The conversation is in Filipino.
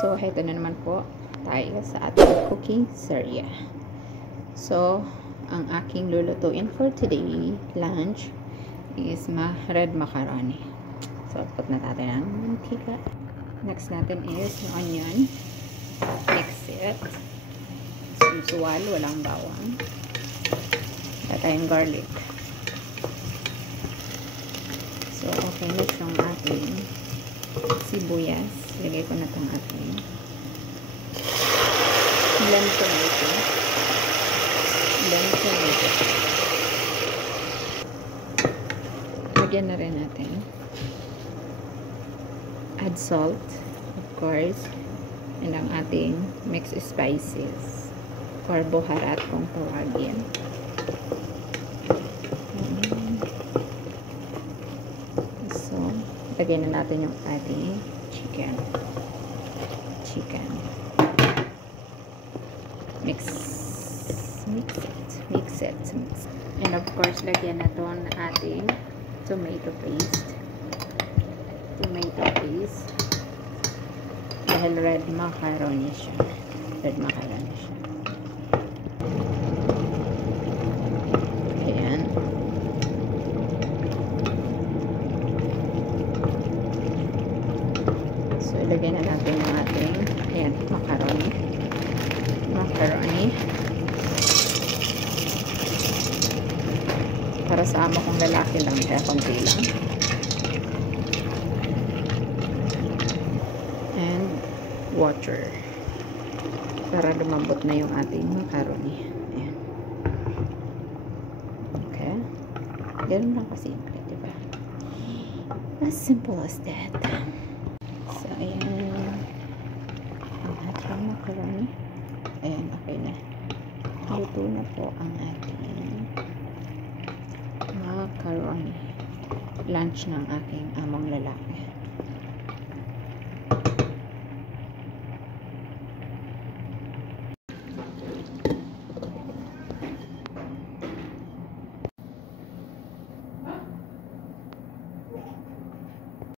So, heto na naman po tayo sa ating cooking serye. So, ang aking lulutuin for today lunch is red macaroni. So, put na natin ang mantika. Next natin is yung onion. Mix it. Susuwal, walang bawang. Wala tayong garlic. So, okay na yung ating sibuyas. Lagay ko na itong ating tomato. Lagyan na rin natin. Add salt, of course. And ang ating mixed spices. Or buharat kung tawagin. So, lagyan na natin yung ating chicken. Mix it. And of course, lagyan na ito ng ating tomato paste. Dahil red macaroni siya. Ayan. So, ilagay na natin yung ating macaroni. Para sa amo kong lalaki lang, kaya konti lang. And water. Para lumambot na yung ating macaroni. Ayan. Okay. Ganun lang kasimple, diba? As simple as that. So, ayan. Ang ating macaroni. Ayan, okay na. Luto na po ang ating macaroni. Lunch ng aking among lalaki.